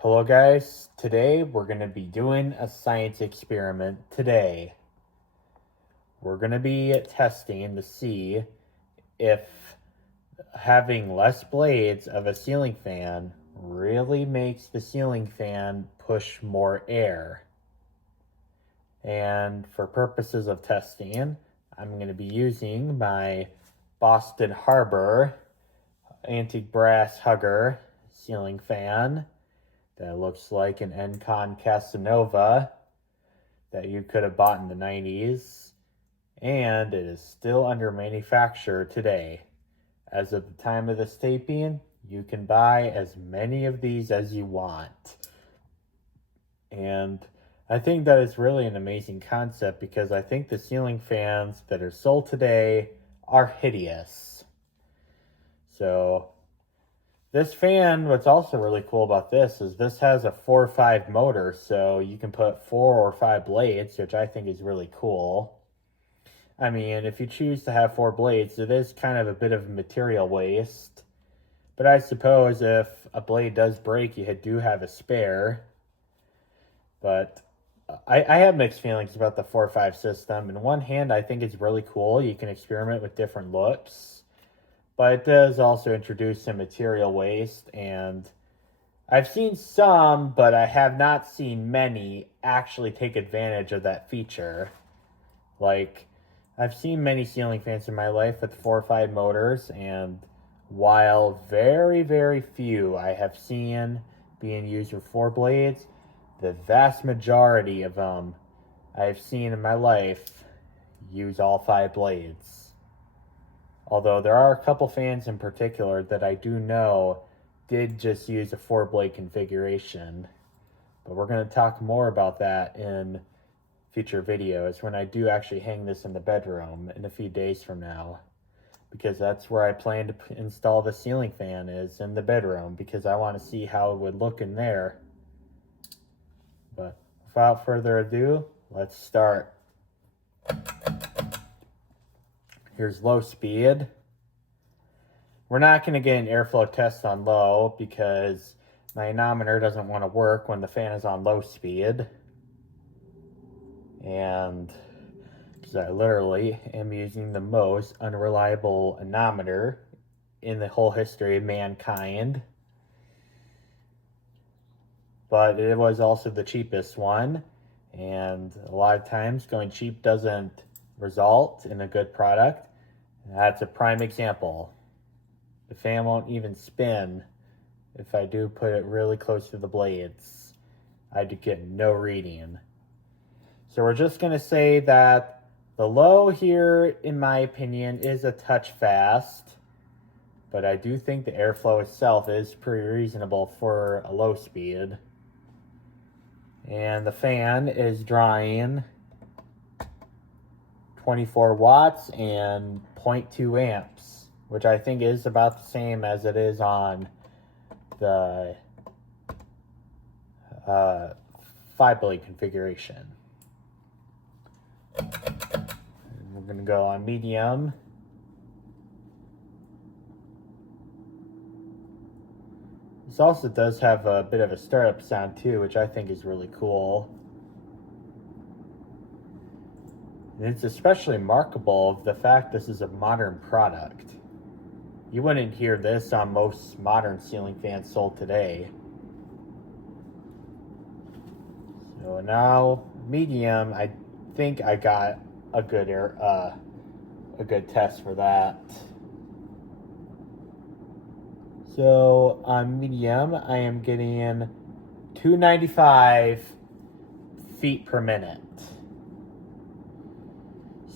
Hello guys, today we're going to be doing a science experiment today. We're going to be testing to see if having less blades of a ceiling fan really makes the ceiling fan push more air. And for purposes of testing, I'm going to be using my Boston Harbor anti-brass hugger ceiling fan that looks like an Encon Casanova that you could have bought in the 90s, and it is still under manufacture today. As of the time of this taping, you can buy as many of these as you want. And I think that is really an amazing concept because I think the ceiling fans that are sold today are hideous. So this fan, what's also really cool about this is this has a 4-5 motor, so you can put 4 or 5 blades, which I think is really cool. I mean, if you choose to have 4 blades, it is kind of a bit of material waste. But I suppose if a blade does break, you do have a spare. But I have mixed feelings about the 4-5 system. In one hand, I think it's really cool. You can experiment with different looks. But it does also introduce some material waste, and I've seen some, but I have not seen many actually take advantage of that feature. Like, I've seen many ceiling fans in my life with 4 or 5 motors, and while very, very few I have seen being used with 4 blades, the vast majority of them I've seen in my life use all 5 blades. Although there are a couple fans in particular that I do know did just use a 4-blade configuration. But we're going to talk more about that in future videos when I do actually hang this in the bedroom in a few days from now. Because that's where I plan to install the ceiling fan, is in the bedroom, because I want to see how it would look in there. But without further ado, let's start. Here's low speed. We're not going to get an airflow test on low because my anemometer doesn't want to work when the fan is on low speed. And because I literally am using the most unreliable anemometer in the whole history of mankind. But it was also the cheapest one. And a lot of times going cheap doesn't result in a good product. That's a prime example. The fan won't even spin if I do put it really close to the blades. I do get no reading. So we're just going to say that the low here, in my opinion, is a touch fast. But I do think the airflow itself is pretty reasonable for a low speed. And the fan is drawing 24 watts and 0.2 amps, which I think is about the same as it is on the 5-blade configuration. We're going to go on medium. This also does have a bit of a startup sound too, which I think is really cool. And it's especially remarkable of the fact this is a modern product. You wouldn't hear this on most modern ceiling fans sold today. So now medium, I think I got a good test for that. So on medium, I am getting 295 feet per minute.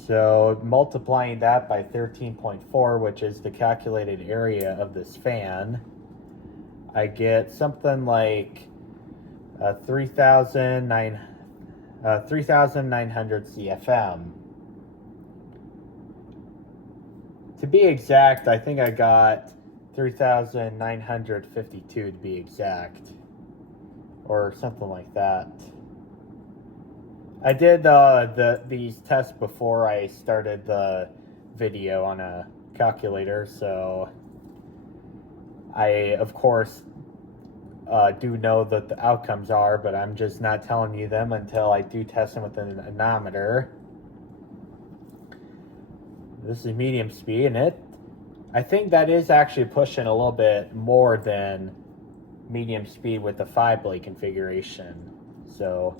So multiplying that by 13.4, which is the calculated area of this fan, I get something like 3,900 CFM. To be exact, I think I got 3,952 to be exact, or something like that. I did these tests before I started the video on a calculator, so I of course do know that the outcomes are, but I'm just not telling you them until I do test them with an anemometer. This is medium speed, and I think that is actually pushing a little bit more than medium speed with the 5-blade configuration. So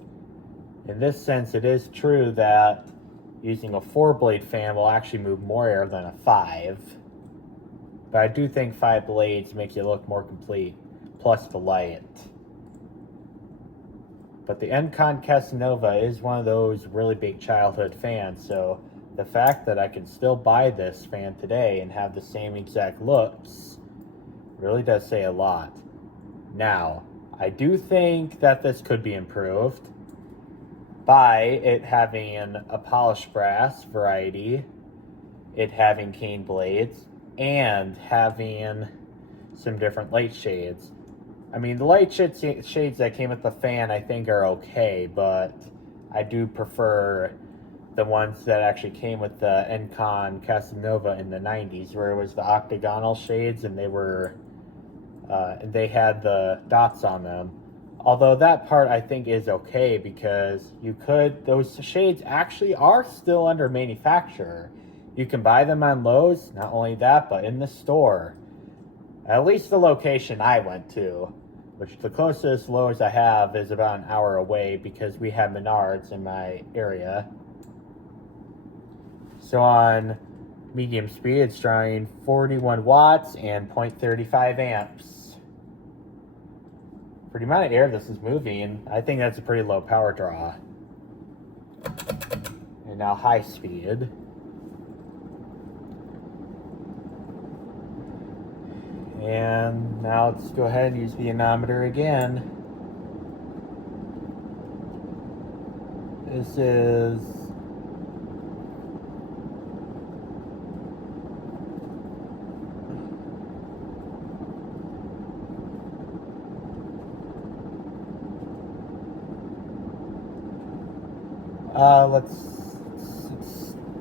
in this sense, it is true that using a 4-blade fan will actually move more air than a 5. But I do think 5 blades make you look more complete, plus the light. But the Encon Casanova is one of those really big childhood fans, so the fact that I can still buy this fan today and have the same exact looks really does say a lot. Now, I do think that this could be improved by it having a polished brass variety, it having cane blades, and having some different light shades. I mean, the light shades that came with the fan I think are okay, but I do prefer the ones that actually came with the Encon Casanova in the 90s, where it was the octagonal shades and they had the dots on them. Although that part I think is okay, because those shades actually are still under manufacturer. You can buy them on Lowe's, not only that, but in the store. At least the location I went to, which the closest Lowe's I have is about an hour away because we have Menards in my area. So on medium speed, it's drawing 41 watts and 0.35 amps. For the amount of air this is moving, I think that's a pretty low power draw. And now high speed. And now let's go ahead and use the anemometer again. This is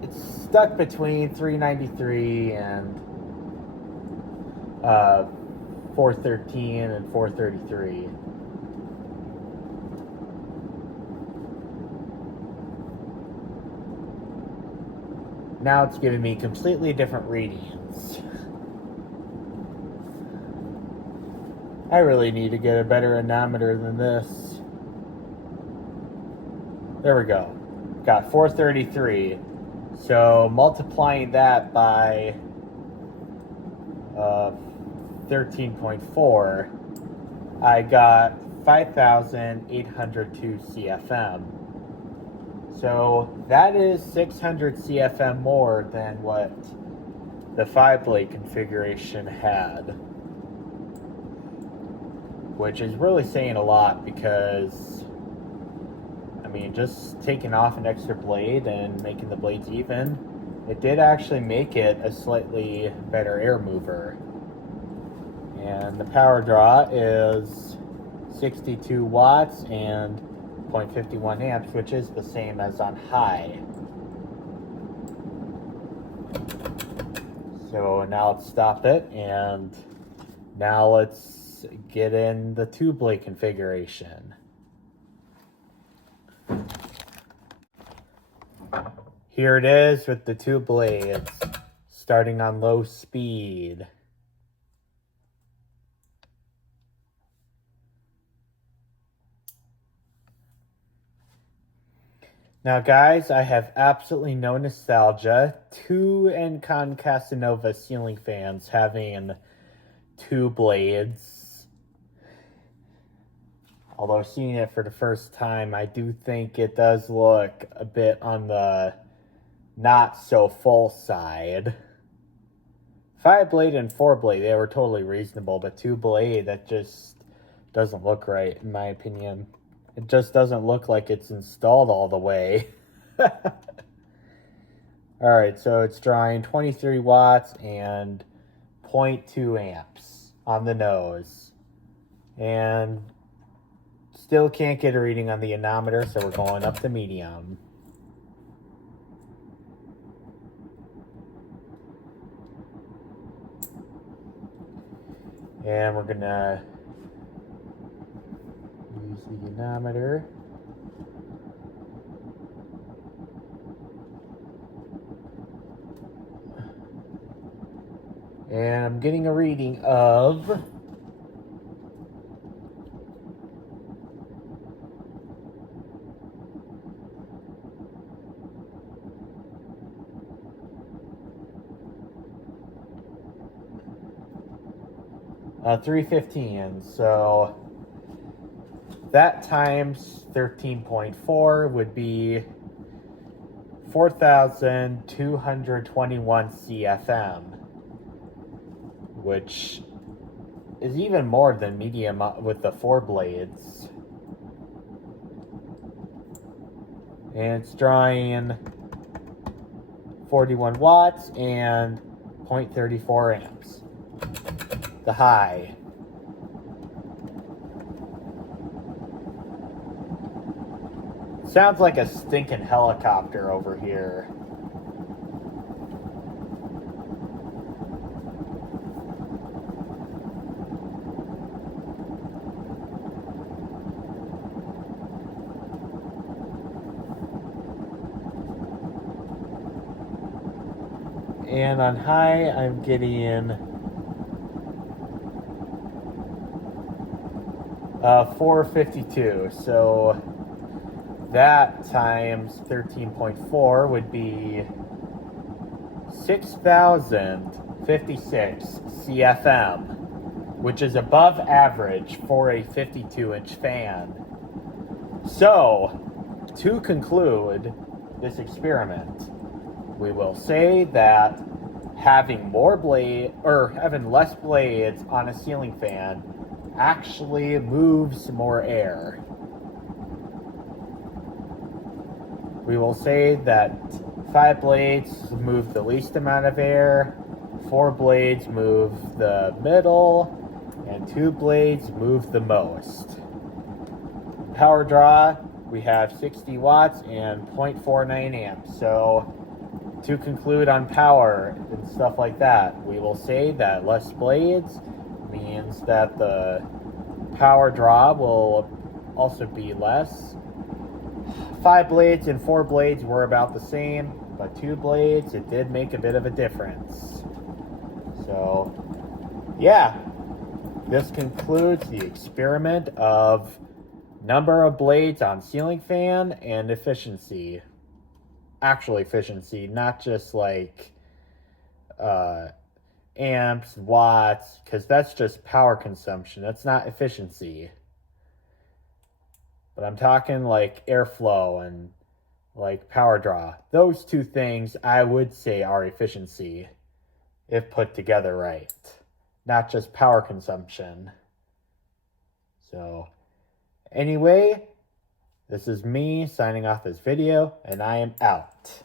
it's stuck between 393 and 413 and 433. Now it's giving me completely different readings. I really need to get a better anemometer than this. There we go. Got 433. So multiplying that by 13.4, I got 5,802 CFM. So that is 600 CFM more than what the 5-blade configuration had, which is really saying a lot, because I mean, just taking off an extra blade and making the blades even, it did actually make it a slightly better air mover. And the power draw is 62 watts and 0.51 amps, which is the same as on high. So now let's stop it, and now let's get in the 2-blade configuration. Here it is with the 2 blades, starting on low speed. Now guys, I have absolutely no nostalgia to Encon Casanova ceiling fans having 2 blades. Although seeing it for the first time, I do think it does look a bit on the not so full side. 5-blade and 4-blade, they were totally reasonable, but 2-blade, that just doesn't look right in my opinion. It just doesn't look like it's installed all the way. Alright, so it's drawing 23 watts and 0.2 amps on the nose. And still can't get a reading on the anemometer, so we're going up to medium. And we're gonna use the manometer. And I'm getting a reading of 315. So that times 13.4 would be 4,221 CFM, which is even more than medium with the 4 blades. And it's drawing 41 watts and 0.34 amps. The high. Sounds like a stinking helicopter over here. And on high, I'm getting 452. So that times 13.4 would be 6,056 CFM, which is above average for a 52-inch fan. So, to conclude this experiment, we will say that having less blades on a ceiling fan actually moves more air. We will say that 5 blades move the least amount of air, 4 blades move the middle, and 2 blades move the most. Power draw, we have 60 watts and 0.49 amps. So to conclude on power and stuff like that, we will say that less blades means that the power draw will also be less. 5 blades and 4 blades were about the same, but 2 blades, it did make a bit of a difference. So, yeah, this concludes the experiment of number of blades on ceiling fan and efficiency. Actual efficiency, not just like amps, watts, because that's just power consumption. That's not efficiency. But I'm talking like airflow and like power draw. Those two things I would say are efficiency if put together right, not just power consumption. So anyway, this is me signing off this video, and I am out.